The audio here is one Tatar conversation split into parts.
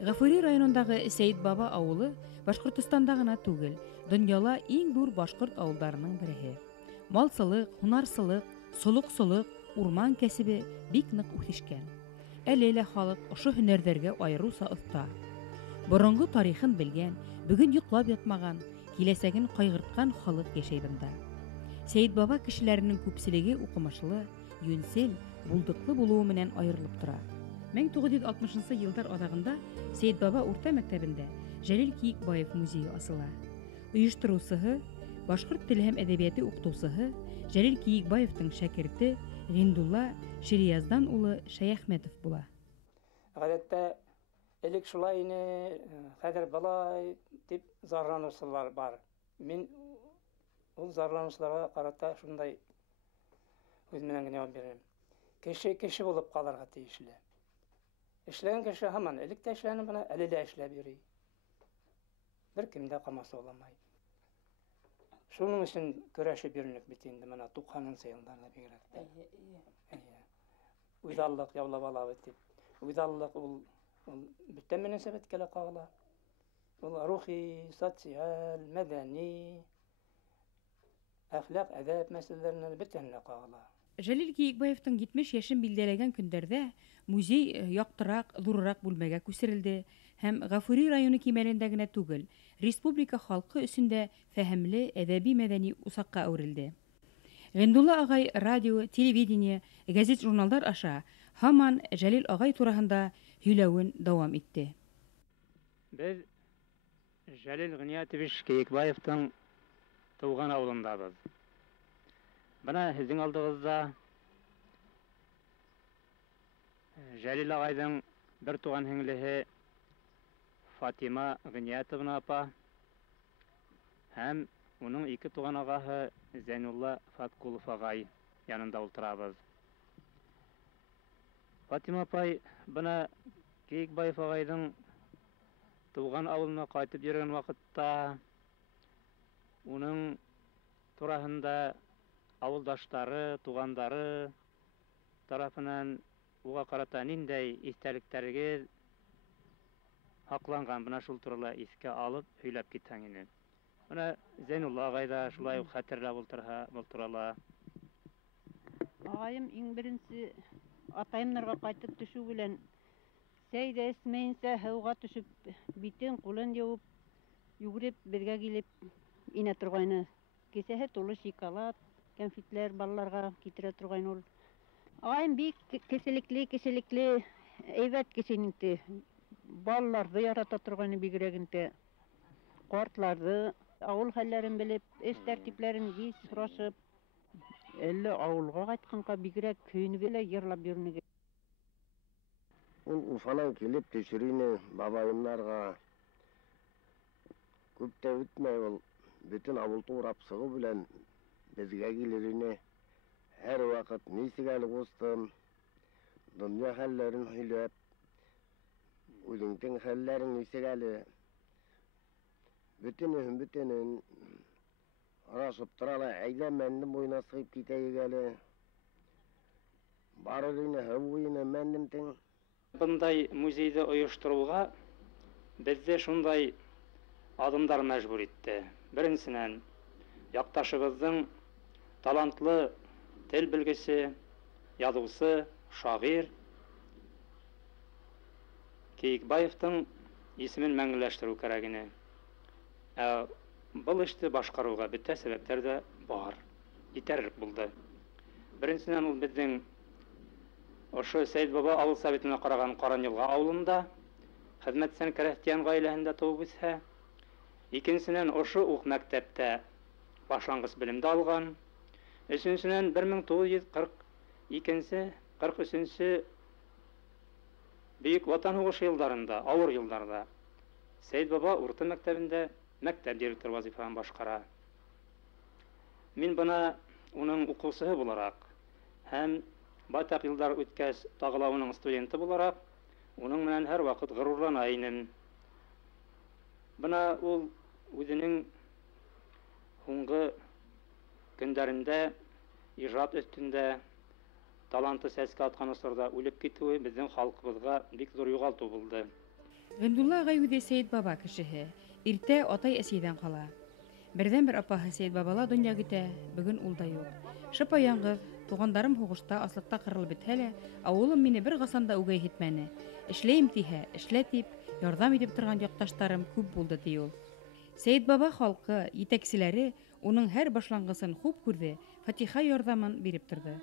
Гафури районындагы Сәйит Баба авылы Башкортостанда гына түгел, дөньяла иң зур башкорт авылларының бере. Малсылык, һунарсылык, солык-солык, урман кәсебе бик нык үсешкән. Әле халык ошо һөнәрләргә айрылса оста. Борынгы тарихын белгән, бүген йоклап ятмаган, киләсәген кайгырткан халык яшәй бында. Сәйит Баба кешеләренең күпселеге укымышлы, юнсел, булдыклы булуы менән аерылып тора. 1960 елдар азагында Сәйит Баба урта мәктәбендә Җәлил Киекбаев музее асыла. Оештыручысы, башкорт теле һәм әдәбияты укытучысы Җәлил Киекбаевтың шәкерте Гыйндулла Ширияздан улы Шаяхметов була. Гадәттә элек шулай ине, хәзер балай дип зарланучылар бар. Мин ул зарланучыларга карата шундай үз менән генә җавап бирәм. Кеше булып калырга тиешле. Эшләгән кеше һаман элек тә эшләне, бына әле дә эшләп йөри. Бер кем дә камасы оламай. Шуның өчен көрәшеп йөрнек бит инде менә 90-нчы елларда бигрәк тә. Уйдаллык яулап алабыз дип. Уйдаллык ул бүтән мөнәсәбәткә лә кагыла. Ул рухи, социаль, мәдәни, әхлак, әдәп мәсьәләләренә бөтенләй кагыла. Җәлил Киекбаевтың 70 яшен билдәләгән көндәрдә музей яктырак, зуррак бүлмәгә күчерелде һәм Гафури районы кимәлендә генә түгел, республика халкы өчен дә фәһемле әдәби-мәдәни усакка әверелде. Гыйндулла агай радио, телевидение, газет-журналдар аша һаман Җәлил агай турында һөйләвен дәвам итте. Без Җәлил Гыниятович Киекбаевтың туган авылындабыз. Бана һезнең алдыгызда Җәлил агайның бер туган һеңлеһе Фатима Гыниятовна апа һәм уның ике туган агаһы Зәйнулла Фаткулов агай янында утырабыз. Фатима апай бана Киекбаев агайның туган авылына кайтып йөргән вакытта уның турасында авылдаштары, тугандары тарафынан уга карата ниндәй истәлектәргә хакланган, бына шул турыда искә алып һөйләп китсәң инде. Бына Зәйнулла агай да шулай ук хәтерләп утырала. Агайым иң беренче атайымнарга кайтып төшү белән сәйдә эсмәенсә һауга төшеп, битен, кулын юып, югырып безгә килеп инә торгайны. Кесәһе тулы шоколад, конфетлар балаларга китерә торган ул. Агайым бик кешелекле, әйбәт кеше инде. Балаларны ярата торган бигрәгендә. Картларны, авыл хәлләрен белеп, эш тәртипләрен гиз сорашып, әллә авылга кайтканга бигрәк көйнү белә йырлап йөрнеге. Ул Уфадан килеп төшүрине бабайымнарга күп тә үтмәй ул бүтән авыл турап сыгу белән безгә килерине һәр вакыт нисек әле устым, дөнья хәлләрен һөйләп, үзеңнең хәлләрең нисек әле, бүтәнен арашып торалар, әйдә мәндем буена сыгып китәйек әле, барырыны һәвуйны мәндемтең. Бындай музейді оештыруга бездә шундай адымдар мәҗбүр итте. Беренчедән, якташыбызның талантлы тел белгесе, язучы, шагыйрь Киекбаевтың исемен мәңгеләштерү кирәгене. Бұл эште башкаруга бөтә сәбәпләр дә бар. Итәрлек булды. Беренчедән, ул безнең ошо Сәйит Баба авыл советына караган Каранъелга авылында хезмәтсән крәстиян гаиләһендә туып үсә. Икенчедән, ошо ук мәктәптә башлангыч белемдә алган. Өченчедән, 1942-43 Бөек Ватан сугышы елларында, авыр елларда Сәйит Баба урта мәктәбендә мәктәп директоры вазифасын башкара. Мин бына уның укучысы буларак һәм байтак еллар үткәч тагыла уның студенты буларак, уның менән һәр вакыт горурлана инем. Бына ул үзенең һуңгы көндәрендә иҗат өстендә таланты сәскә аткан осорда үлеп китүе безнең халкыбызга бик зур югалту булды. Гыйндулла агай үзе Сәйет баба кешеһе. Иртә атай-әсәйдән кала. Бердән-бер апаһы Сәйет бабала дөнья китә, бүген ул да юк. Шыпа яңгыз, тугандарым һугышта, аслыкта кырылып бетһә лә, авылым мине бер касан да үгәй һитмәне. Эшләйм тиһә, эшлә тип, ярдәм итеп торган якташтарым күп булды ди ул. Сәйет баба халкы, итәкчеләре уның һәр башлангысын хуп күрде, Фатиха ярдәмен биреп торды.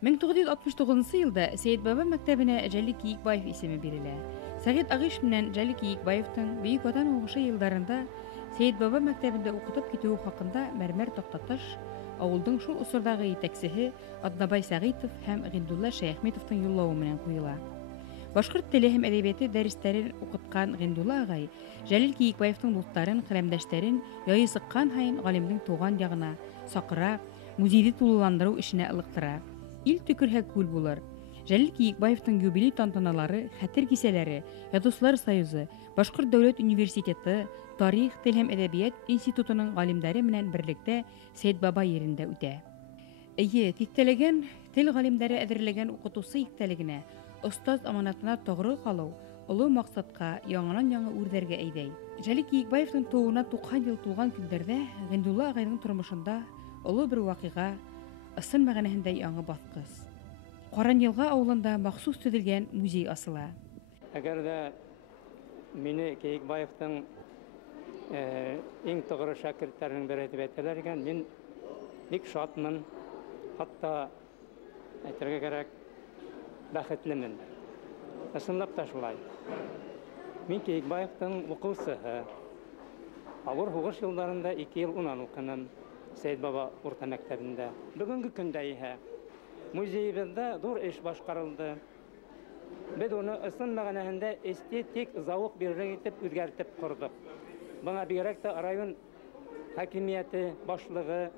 Мен 1969 елда Сәйет баба мәктәбенә Җәлил Киекбаев исеме бирелә. Сәгыйть Агыш менән Җәлил Киекбаевтың Бөек Ватан уңышы елларында Сәйет баба мәктәбендә укытып китүе хакында мәрмәр тактаташ авылдың шул усырдагы итәкчесе Аднабай Сәгыйтов һәм Гыйндулла Шәяхметовтың юллавы менән куела. Башкорт теле һәм әдәбияты дәресләрен укыткан Гыйндулла агай Җәлил Киекбаевтың дусларын, каләмдәшләрен яйы сыккан һайын галимнең туган ягына сакыра, музейды тулыландыру эшенә ылыктыра. Ил төкерһә күл булыр. Җәлил Киекбаевтың юбилей тантаналары, хәтер кисәләре, Язучылар союзы, Башкорт дәүләт университеты, Тарих, тел һәм әдәбият институтының галимнәре менән берлектә Сәйет баба yerендә үтә. Әйе, тиктәләгән тел галимнәре әзерләгән укытучы иктәлегенә, остаз аманатына тогры калу, олы максатка яңанан-яңа үрдәргә әйдәй. Җәлил Киекбаевтың тууына 90 ел тулган көндәрдә Гыйндулла агайның тормышында олы бер вакыйга, ысын мәгънәһендә яңа баскыч. Каранъелга авылында махсус төзелгән музей асыла. Әгәр дә мине Киекбаевтың иң тогры шәкертләренең бере дип әйтәләр икән, мин бик шатмын, хатта әйтергә кирәк, бәхетлемен. Ысынлап та шулай. Мин Киекбаевтың укучысы. Авыр һугыш елларында 2 ел унан укыным Сәйет баба урта мәктәбендә. Бүгенге көндә иһә музейыбызда зур эш башкарылды. Без уны ысын мәгънәһендә эстетик зауык бирерлек итеп үзгәртеп кордык. Бына бигрәк тә район хакимияте башлыгы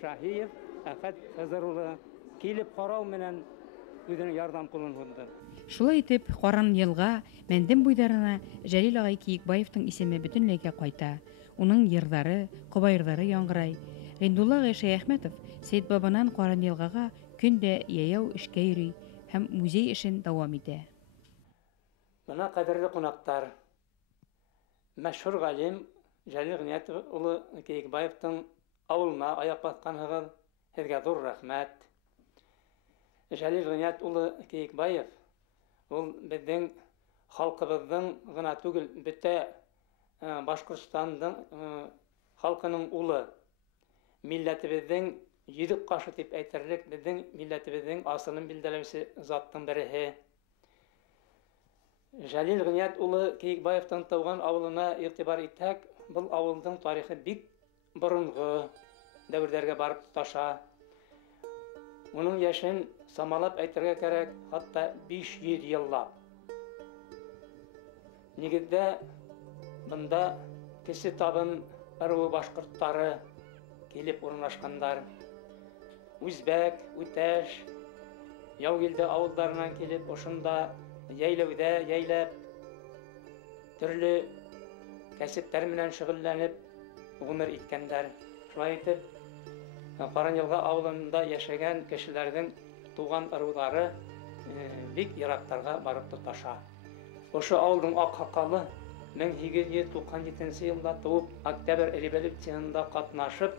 Шаһиев Әхәт Хәзәрулы килеп карау менән үзенең ярдәм кулын һунды. Шулай итеп, Каранъелга, Мәндем буйдарына Җәлил агай Киекбаевтың исеме бөтенләйгә кайта. Уның йырдары, кобаерлары яңгырай. Гыйндулла агай Шәяхметов Сәйет бабанан Каранъелгага көндә яяу эшкә йөри һәм музей эшен дәвам итә. Бына кадерле кунактар, мәшһүр галим Җәлил Гыйният улы Киекбаевтың авылына аяк басканыгыз сезгә зур рәхмәт. Җәлил Гыйният улы Киекбаев ул безнең халкыбызның гына түгел, бөтә Башкортстандың халкының улы. Милләтебезнең йөзек кашы дип әйтерлек, безнең милләтебезнең асылын билдәләүче заттың бере. Җәлил Гыйният улы Киекбаевтың тууган авылына игътибар итсәк, бұл авылдың тарихы бик борынгы дәврләргә барып тоташа. Уның яшен самалап әйтергә кирәк, хатта 500 еллап. Нигездә бында кеше табын ыру башкортлары килеп урнашкандар. Үзбәк, үтәш, яугилде авылларынан килеп, ошында яйләүдә яйләп, төрле кәсептәр менән шөгыльләнеп гомер иткәннәр. Шулай итеп, Каранъелга авылында яшәгән кешеләрнең туган ырулары бик ерактарга барып тоташа. Ошо авылдың ак хакалы 1897 елда туып, Октябрь революциясында катнашып,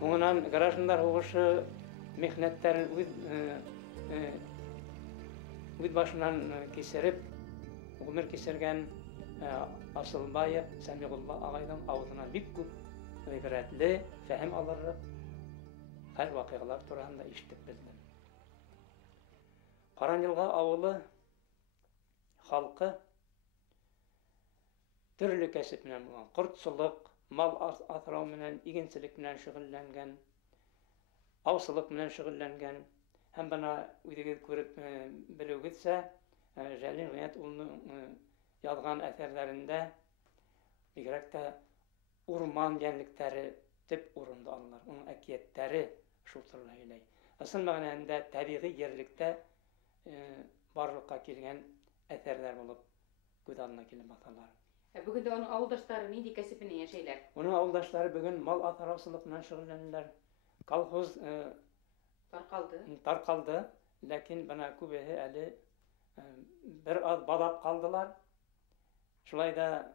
Уңынан граждандар һугышы мехнәтләрен үз башынан кисереп, гомер кисергән Асылбаев, Сәмиғулла ағайның ауызынан бик күп ғибрәтле, фәһем алырлык хәл вакыйгалар турында ишетеп белдем. Каранйылга авылы халкы төрле кәсеп белән булган. Кортсылык, мал асрау белән, игенчелек белән шөгыльләнгән, аусылык белән шөгыльләнгән. Һәм бана үҙегеҙ күреп белеүегеҙсә, Жәлил Ғият улының яҙған әҫәрҙәрендә бигерәк тә урман йәнлектәре төп урынды алалар. Уның әкиәттәре шул турында һөйләй. Ысын мәғәнәһендә тәбиғи ерлектә барлыҡҡа килгән әҫәрҙәр булып күҙ алдына килеп баҫалар. Бөгөн дә уның ауылдаштары нинди кәсеп менән йәшәйҙәр? Уның ауылдаштары бөгөн мал аҫраусылыҡ менән шөғөлләнәләр. Колхоз тарҡалды, ләкин бына күбеһе әле бер аҙ баҙап ҡалдылар. Шулай да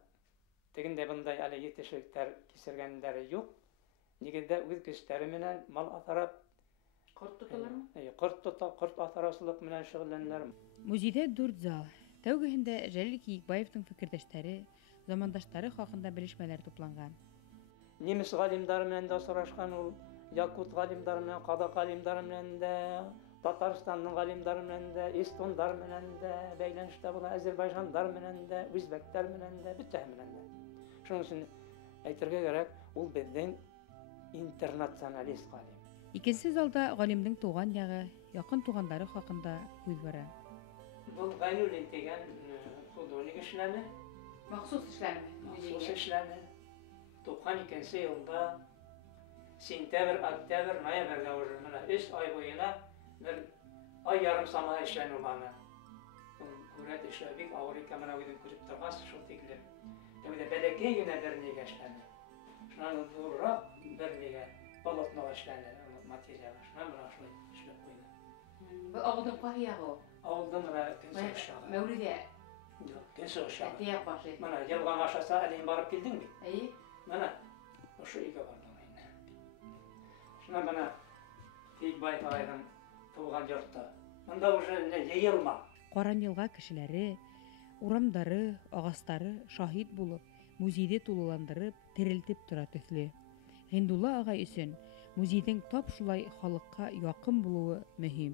тегендә бындай әле етешлектәр кисергәндәре юҡ. Нигеҙҙә үҙ көстәре менән мал аҫрап, Ҡорт тоталармы? Ҡорт аҫраусылыҡ менән шөғөлләнәләр. Музейҙә 4 зал. Тәүгеһендә Жәлил Кийекбаевтың фекерҙәштәре, замандаштары хаҡында белешмәләр тупланған. Немец ғалимдары менән дә осрашҡан ул, якут ғалимдары менән, ҡаҙаҡ ғалимдары менән дә, Татарстанның ғалимдары менән дә, эстондар менән дә бәйләнештә була, Азербайжандар менән дә, үзбәктәр менән дә, бөтәһе менән дә. Шуның өсөн әйтергә кәрәк, ул беҙҙең интернационалист ғалим. Икенсе залда ғалимдың туған яғы, яҡын туғандары хаҡында һүҙ бара. Был Ғайнуллин дигән художник эшләне. Махсус эшләме? Махсус эшләне. 92 йылда сентябрь, октябрь, ноябрьдә уже менә 3 ай буена бер ай ярым сама эшләне булганы. Һүрәт эшләү бик ауыр икән, менә үҙем күреп торғас, шул тиклем. Тәүҙә бәләкәй генә бер нигә эшләне. Шунан ҙурыраҡ бер нигә полотноға эшләне материалы. Шунан бына шулай эшләп ҡуйҙы. Был ауылдың ҡайһы яғы ул? Ауылдың менә көнсығыш яғы. Мәүлиҙә. Юҡ, көнсығыш яғы. Тейәк башы. Менә йылған ашаса әле барып килдең бит. Эйе. Менә ошо өйгә бардым инде. Шунан бына Кийекбаев ағайҙың тыуған йорто. Бында уже йыйылма. Ҡаранйылға кешеләре, урамдары, ағастары шаһит булып, музейҙе тулыландырып, терелтеп тора төҫлө. Ғиндулла ағай өсөн музейҙың тап шулай халыҡҡа яҡын булыуы мөһим.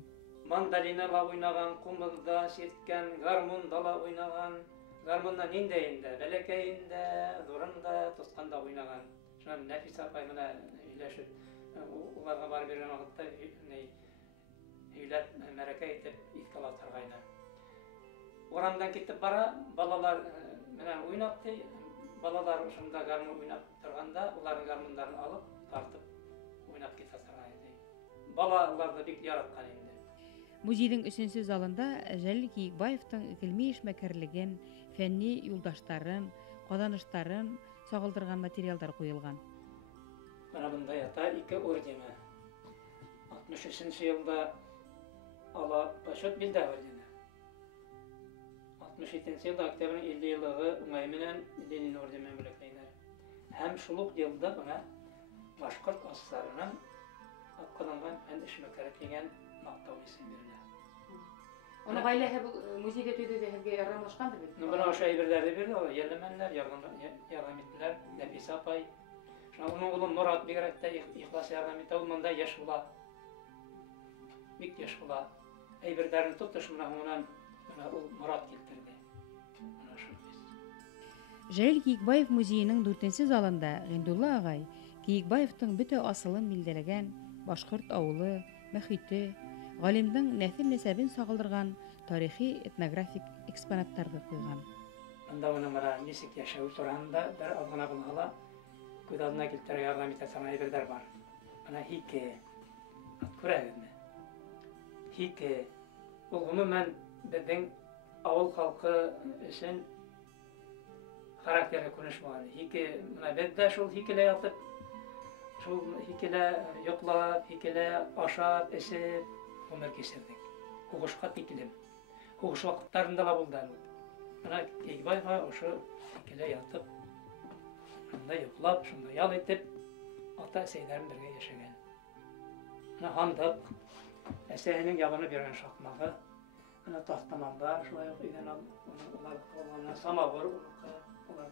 Мандолинала уйнаған, ҡумыҙҙа сирткән, гармунда ла уйнаған. Гармунда ниндәйендә, бәләкәйендә, ҙурында, тосҡанда уйнаған. Шунан Нәфис апай менә һөйләшеп, уларға барып биргән ваҡытта һөйләп, мәрәкә итеп иҫкалатырғайны. Урамдан китеп бара, балалар менән уйнап ти, балалар шунда гармун уйнап торғанда, уларҙың гармундарын алып, тартып уйнап китәсәр иде. Балаларҙы бик яратҡан инде. Музейҙың 3-нче залында Жәлил Кийекбаевтың ғилми эшмәкәрлеген, фәнни юлдаштарын, ҡаҙаныштарын сағылдырған материалдар ҡуйылған. Бына бында ята 2 ордены. 63 йылда ала почет билдә ордены. 67 йылда октябрь 50 йыллығы уңай менән Ленин ордены бүләкләйҙәр. Һәм шул уҡ йылда бына башҡорт аҫсарының атҡаҙанған фән эшмәкәре дигән маҡтау исем бирелә. Уның ғаиләһе музейҙа төҙөүҙә һеҙгә ярҙамлашҡандыр бит? Бына ошо әйберҙәрҙе бирҙе, йәлләмәнеләр, ярҙам иттеләр, Нәфис апай. Шуның уның улы Морат бигерәк тә ихлас ярҙам итә, ул мында йәш була. Бик йәш була. Әйберҙәрен тотто, шунан ул Морат килтерҙе. Жәлил Кийекбаев музейының 4-нче залында Ғиндулла ағай Кийекбаевтың бөтә асылын билдәләгән башҡорт ауылы, мөхите, ғалимдың нәҫел-нәсәбен сағылдырған тарихи этнографик экспонаттарҙы ҡуйған. Бында уның нисек йәшәү тураһында бер аҙ ғына булһа ла күҙ алдына килтерергә ярҙам итәсән әйберҙәр бар. Бына һике, күрәһегеҙме? Һике. Ул ғөмүмән беҙҙең ауыл халҡы өсөн характерлы күренеш булған. Һике, беҙ ҙә шул һикелә ятып, шул һикелә йоҡлап, һикелә ашап, эсеп ғүмер кисерҙек. Һуғышҡа тиклем. Һуғыш ваҡыттарында ла булды әле. Бына Кийекбаев ошо һикелә ятып, шунда йоҡлап, шунда ял итеп, ата-әсәйҙәрен бергә йәшәгән. Бына һандыҡ, әсәһенең ябынып йөрөгән шаҡмағы, ana tahtaman var, şulay iden onlar kollarına samavur, onlar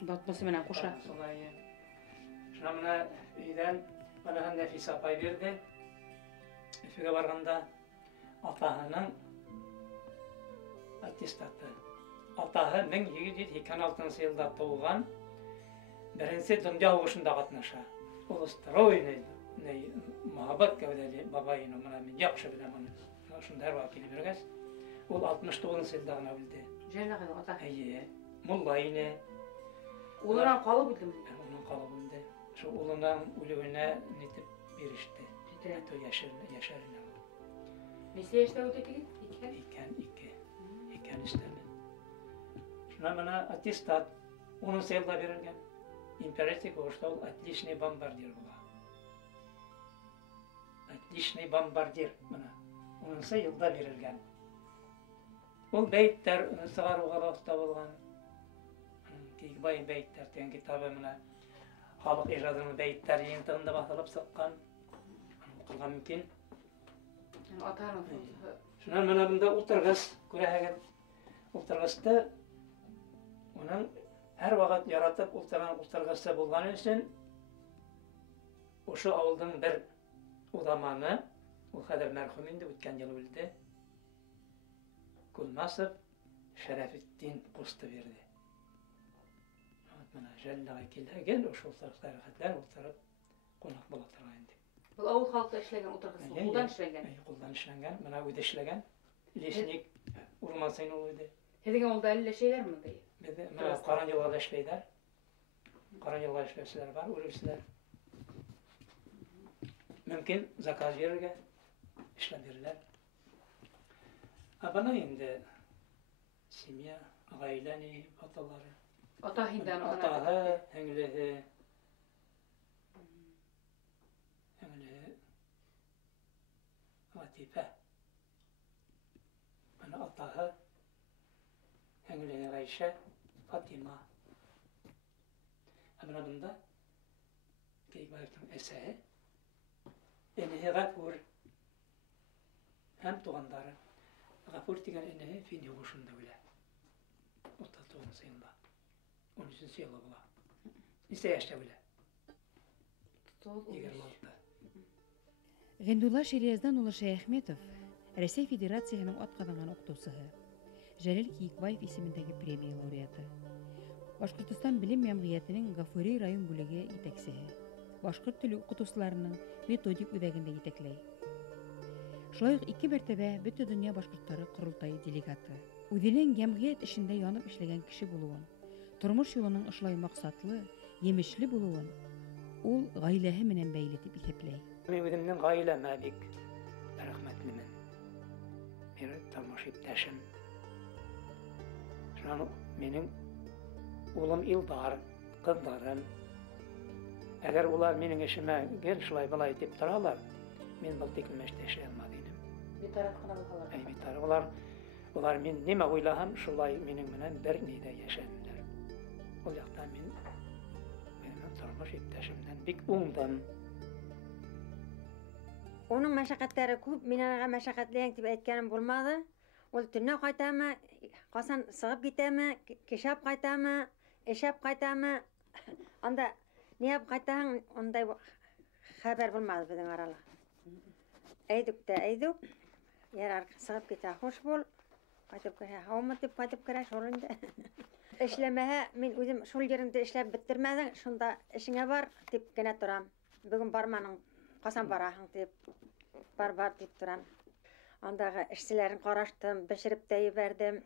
Batması menen kuşa. Şulay. Şuna bana iden bana Nefis apay verdi. Efege barganda atahının attestatı. Atahı 1786 yılda doğgan birinci Dünya Uğuşu'nda katnaşa. Uluslararası ne muhabbet gövdeli babayın ona men yakşı bilen onu. Şunda her vakit birgez. Ol 69 yılda gana bildi. Jelle qada ata. Eye, mulla yine Olaran qalı bildim. onun kalıbında. Şu ulundan ulüğüne nitip birişti. To yaşarına. Nesi yaşta öteki? İken istemi. Şuna bana attestat 10 yılda verilgen. İmperatif Oştol Atlişne Bombardier bula. Atlişne Bombardier bana 10 yılda verilgen. Ol beytler sığar uğalaqta bolgan. Kigbay beytler diyen kitabı bana halk icadının beytler yentığında bahtalap sıqqan. Okulgan mümkün. Atarım. Şuna bana bunda utargız kurahagın. Utargızda onun her vakit yaratıp utargızda bulgan için oşu avıldın bir udamanı o kadar merhumindi ötken yılı bildi. Kulmasıp Şerefettin Kustu verdi. Bana Jelle'ye gel oşu utargızlar utarıp konak bulaktırga indi. Bu avul halkta işlegen oturgusunu kuldan işlegen. Kuldan işlegen, bana uyda işlegen. İleşinik urmasayın oluydu. Hedigen oldu elle şeyler mi deyip? Mana Karan yıllarda işleyler. Karan yıllarda işleysiler var, ölüsüler. Mümkün zakaz verirge işlendirirler. Bana indi simya, gaylani, ataları. Ata hindan ona. Atağı, henglehi, Latife. Bana atağı, henglehi Ayşe, Fatima. Bana bunda Peygamber'in eseği, enehi Gafur, hem doğanları, Gafur diyen enehi fi nüvuşunda bile. 39 yılda, 13. yılda bula. İse yaşta bile. 26'da. Гендула Шерияздан улы Шаяхметов, Ресей Федерациясының атқаҙанған уҡытыусыһы, Жәлил Кейекбаев исемендәге премия лауреаты. Башҡортостан белем йәмғиәтенең Гафури район бүлеге етәксеһе. Башҡорт теле уҡытыусыларының методик үҙәгендә етәкләй. Шулай уҡ 2 мәртәбә Бөтә донъя башҡорттары ҡоролтайы делегаты. Үҙенең йәмғиәт эшендә янып эшләгән кеше булыуын, тормош юлының ошолай маҡсатлы, емешле булыуын ул ғаиләһе менән бәйле дип иҫәпләй. Мен үҙемнең ғаиләмә бик рәхмәтлемен. Минең тормош иптәшем. Шунан минең улым Илдар, ҡыҙҙарым. Әгәр улар минең эшемә гел шулай былай тип торалар, мин был тиклем эштә эшләй алмаҫ инем. Битараф ҡына булһалар. Битараф. Улар мин нимә уйлаһам, шулай минең менән бер ни ҙә йәшәнеләр. Ул яҡта мин минең тормош иптәшемдән бик уңдым. Onun мәшәҡәттәре күп, мин аңа мәшәҡәтләйән тип әйткәнем булмады. Ул төнлә ҡайтамы, ҡасан сығып китәме, кешәп ҡайтамы, эшәп ҡайтамы, анда ниәп ҡайтаһың, ондай хәбәр булмады беҙҙең арала. Әйҙүк тә әйҙүк, ярар сығып китә, хуш бул, ҡайтып керә, һаумы тип ҡайтып керә, шул инде. Эшләмәһә, мин үҙем шул ереңде эшләп бөттөрмәҙең, шунда эшеңә бар тип кенә торам. Бөгөн барманың, ҡасан бараһың тип, бар тип торам. Андағы эшселәрен ҡараштым, бешереп тә ебәрҙем,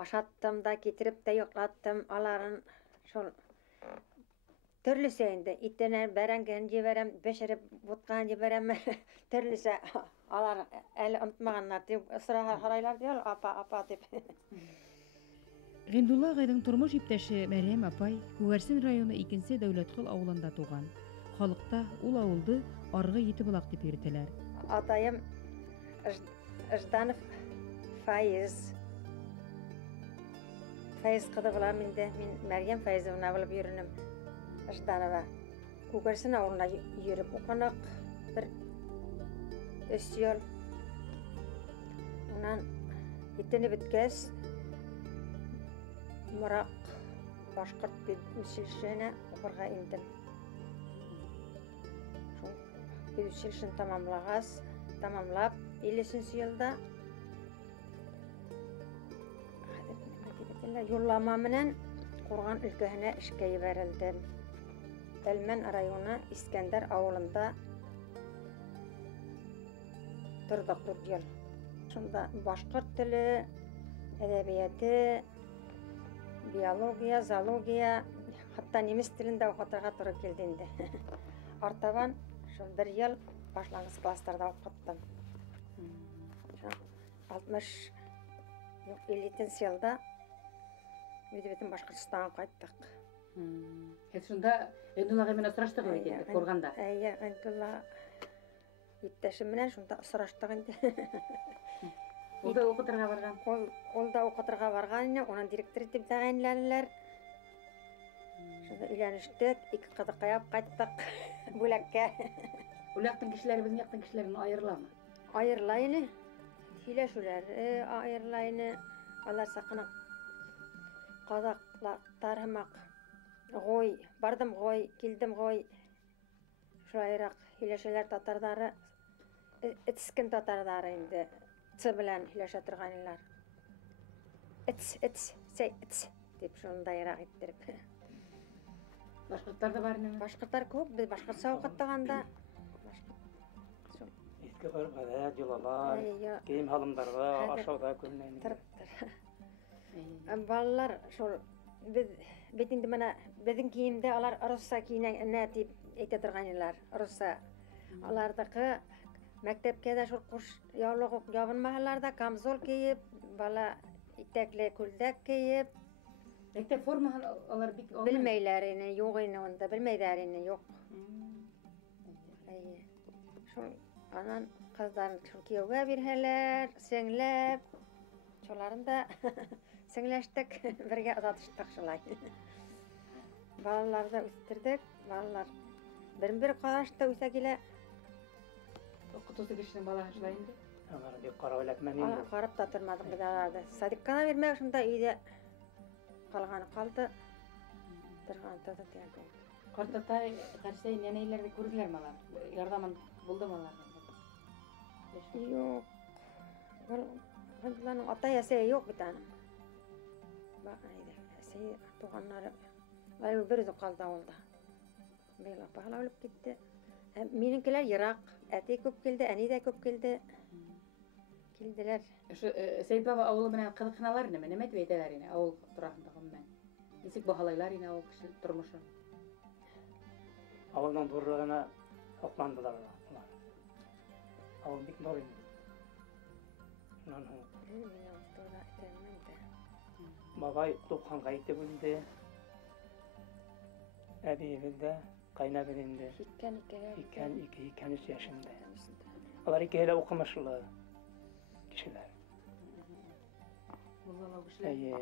ашаттым да, китереп тә йоҡлаттым, аларын шул төрлөсә инде, итенән бәрәңгеһен ебәрәм, бешереп бутҡаһын ебәрәм, төрлөсә алар әле онотмағандар тип, һорайлар ди, апа тип. Гендула ағайҙың тормош иптәше Мәрйәм апай Күгәрсен районы 2-нсе Дәүләтҡол ауылында туған. Халыҡта ул ауылды Арғы Етебулаҡ дип йөрөтәләр. Атайым Жданов Файыз. Файыз ҡыҙы булам инде. Мин Мәрйәм Файызовна булып йөрөнөм. Жданова. Күгәрсен ауылына йөрөп уҡыныҡ. Бер 3 йыл. Ondan itini bitkes Murak Başkırt bir училищене оқырға индім. Bir училищені tamamlap 50 yılda yollama менен Qurğan ülkesine işe verildim. Elmen rayonu İskender avulunda durduk 4 yıl. Şunda Başkırt dili, edebiyatı, biyologiya, zoologiya, hatta nemis tilinde okuturga turı keldi. Artaban şu 1 yıl başlangıç klasslarda okuttım. 50 yılda Müdübetin Başkırtıstan'a qayttık. Şunda Endullah hemen sıraştık mı ekendi Korganda? Endullah ittəşim менен şunda sıraştık indi. O da okuturga bargan. Ol da okuturga bargan, onun direktör etip tayinlediler. Şunda uylanıştık, 2 kızı qayap qayttık Bulakka. Ulaktın kişileri bizim yaktın kişilerini ayırılama. Ayırlayını, hileşular ayırlayını, Allah sakına Qazaqlar tarımak, goy, bardım goy, kildim goy. Şurayrak hileşeler tatarları, etiskin tatarları indi. Tı bilen hileşe turganlar. Ets, deyip şunu dayırak ettirip. Başkırtlar da var mı? Başkırtlar көп, biz başkırt savqattaganda. Eski qırqada, yolalar, kiyim halımdarga, aşağıda görüneyim. Balalar şol biz indi mana bizning kiyimde alar Russa kiyinen ne deyip ayta turganlar. Russa alardaki mektepke de şol kuş yavluq yavınmalarda kamzol kiyip, bala itekle kuldek kiyip. Mektep forma alar bik olmay. Bilmeylerini yok ine onda, bilmeylerini yok. Şol anan kızların şol kiyowga birheler, senglep. Şoların da sengleştik, birge uzatıştık şolay. Balalar da üstürdük, balalar bir qaraşta üse gele. Okutusu kişinin bala şolayındı. Onlar bir qaraylap men indi. Qarab da turmadık bidalarda. Sadikkana vermek şunda uyda qalğany qaldı. Turğanda da geldi. Qartatay qarşıday neneylerde gördüler mi alar? Yardamın buldu mu alar? Yok. Bunların atayası yok bir tane. Bak neydi? Tuğanları var bir de kaldı oldu. Böyle pahalı olup gitti. Minimkiler Irak, eti köp geldi, ani de köp geldi. Geldiler. Şu Seyit Baba avulu bilen kılıkınalar ne? Nemet beyteler yine avul durağında men. Nesik bahalaylar yine avul kişi durmuşu. Avuldan durduğuna toplandılar onlar. Avul bik nor indi. Babay dokkanға gitti bildi. Әби bildi, kayna bilindi. İkken 3 yaşında. Onlar iki hele okumışlı kişiler.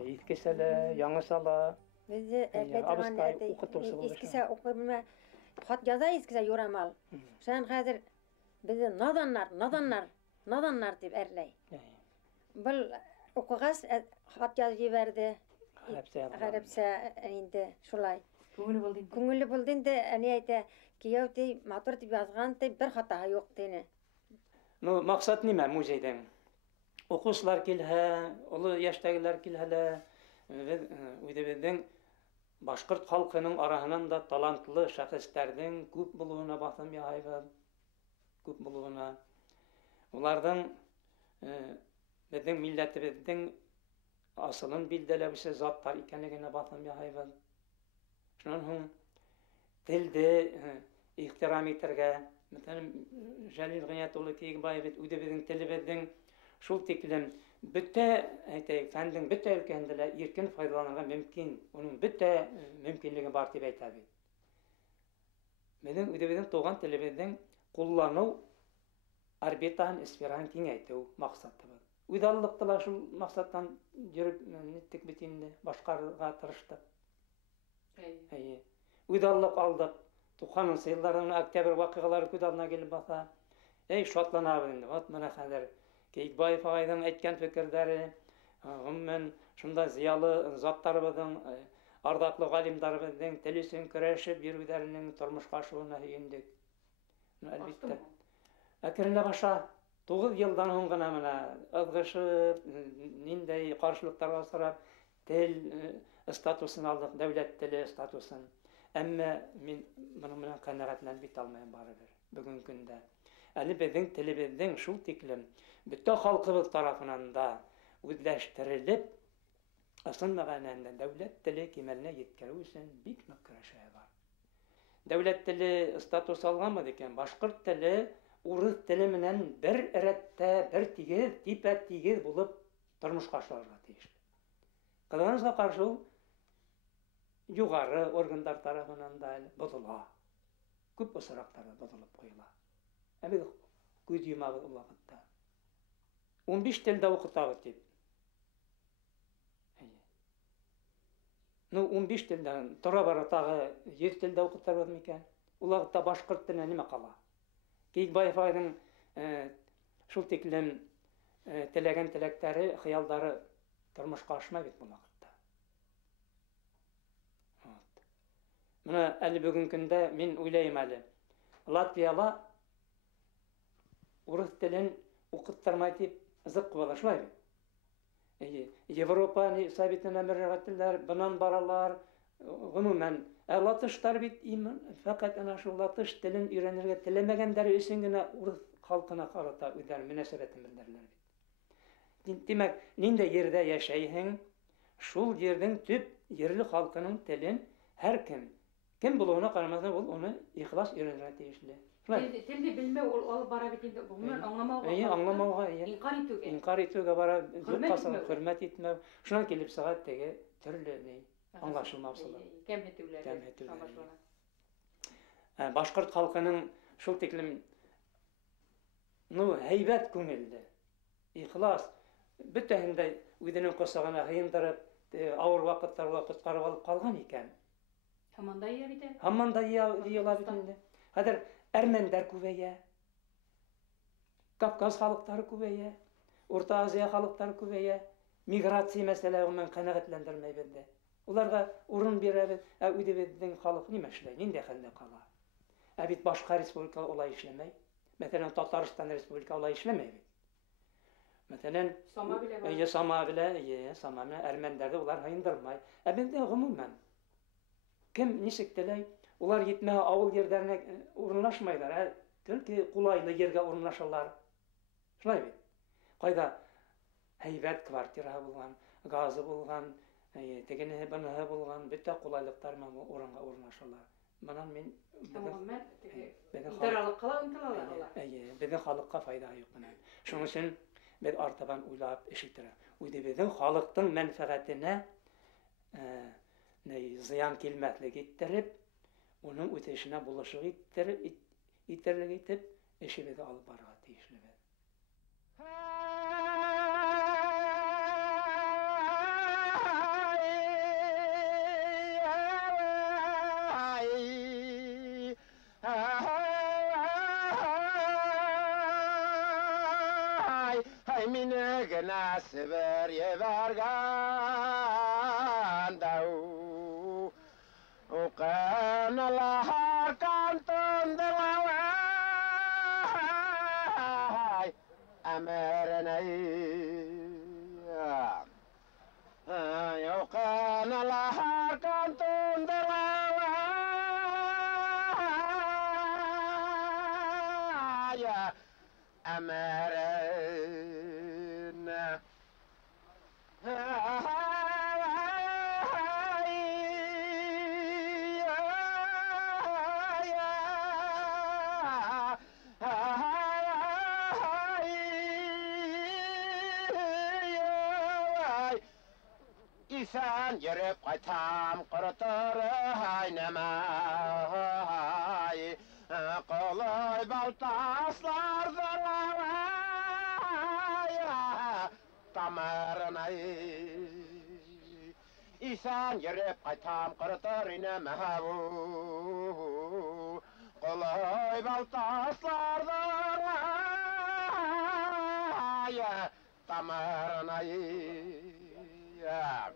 Yetkisele, yanısala. Bizi Abıstay okutursa olur. eskise okuyabilme. Hat yaza eskise yoramal. Sen hazır bizi nadanlar deyip erley. Bul okuğaz hat yazı verdi. Garipse indi şulay. Көңілі болдың әне әйті кияу дей, матур деп yazған дей, bir hata yok deyini. Maksat nime muzeyden? Okuslar kilhe, ulu yaştagiler kilhele, uydebeden Başkırt halkının arasından da talantlı şahıslardan köp buluğuna basım yahayva, köp buluğuna. Onlardan bizden milletibizden asılın bildilebilse zatlar ikenligine basım yahayva. Şunun tilde ihtiram etirge, mesela Jalil Gıyatoğlu teygi bayibet uydebedin tilibedin şul teklim bütte fendin bütte ülkendiler erkin faydalanırga mümkün, onun bütte mümkünlüğü var diye aytabi. Benim uydebedin toğan tilibedin kullanı arbetahın isfiran kengaytı maksatı var. Uydallıktılar şul maksattan yürüp nettik bitinde başkarıga tırıştık. Uydallık aldık. Tuğanın sayılarının oktyabr vakıgaları kudalına gelip basa. Şuatlanabı indi. Vat mana kadar Кейкбаев ағайдың әйткән фекердәре, гомумән шунда зыялы заттарыбыздың, ардаклы галимдарыбыздың тел өчен көрәшеп йөрүләренең тормышка ашуына һөендек. Әлбәттә. Әкренләп аша 9 елдан һуң гына менә ызгышып, ниндәй каршылыктарга сорап тел статусын алдык, дәүләт теле статусын. Әмма мин моның белән канәгатьләнеп бит алмыйм барыбер бүген көндә. Әле безнең телебезнең шул тиклем бөтен халкыбыз тарафынан да үзләштерелеп, асын мәгънәсендә дәүләт теле кимәленә җиткерү өчен бик нык көрәшә бар. Дәүләт теле статус алганмы дигән, башкорт теле урыс теле менән бер рәттә, бер тигез, типә-тигез булып тормышка ашырга тиеш. Кылганычка каршы ул югары органнар тарафынан да бозыла. Күп осрактарда бозылып куела. Әбез күз йомабыз ул вакытта. 15 телдә укытабыз дип. Ну, 15 телдән тора-бара тагы 100 телдә укытабыз микән? Ул вакытта башкорт теленә нимә кала? Кейкбаев ағайның шул тиклем теләгән теләктәре, хыялдары тормышка ашмай бит бу вакытта. Менә әле бүген көндә мин уйлыйм әле. Латвияла урыс телен укыттырмай дип зык куала шулай бит. Европа Советына мөрәҗәгатьләр бынан баралар, гомумән латыштар бит иман, фақат ана шул латыш телен өйрәнергә теләмәгәннәре өчен генә урыс халкына карата үзләре мөнәсәбәтен белдерәләр бит. Димәк, нинди җирдә яшәйһең, шул җирнең төп җирле халкының телен һәркем кем булуына карамастан ул аны ихлас өйрәнергә тиешле. Телне белмәү ул алып бара бит инде, гомумән аңламауга. Аңламауга, инкар итүгә. бара, хөрмәт итмәү. Шуннан килеп сыга теге төрле аңлашылмаусылык. Кәмһетүләр. Башкорт халкының шул тиклем һәйбәт күңелле, ихлас, бөтәһен дә үзенең косагына һыендырып, авыр вакытларга кыскарып алып калган икән. Һаман да йә бит. Һаман да йыела бит инде. Хәзер әрмәннәр күбәя, Кавказ халыктары күбәя, Урта Азия халыктары күбәя. Миграция мәсьәләләрен канәгатьләндермәй бездә. Уларга урын бирәбез, үзебезнең халык нимә эшләй, нинди хәлдә кала. Бит башка республика улай эшләмәй. Мәсәлән, Татарстан республика улай эшләмәй бит. Мәсәлән, Сама белән әрмәннәрдә улар һыендырмай. Бездә гомумән кем ничек теләй, улар җитмә авыл җирләренә урынлашмайлар, төнки кулайлы җиргә урынлашалар. Шулай бит. Кайда һәйбәт квартира булган, газы булган, тегене быны булган, бөтә кулайлыктар менән урынга урынлашалар. Моннан мин идаралыкка ынтылалар алар. Безнең халыкка файда юк менә. Шуның өчен без артабан уйлап эш итәрбез. Үзебезнең халыктың мәнфәгатенә зыян килмәслек иттереп, уның үтешенә булышлык итеп, эшебезне алып барырга тиешлебез. Minne gena sever yevergan dau o kana la kanton de la amerenai o kana la kanton de la amerenai İsan yürüp kaytam kurtarı haynamay kolay baltaslar zaraya tamarınay İsan yürüp kaytam kurtarı nemavu kolay baltaslar zaraya ya damarına ya.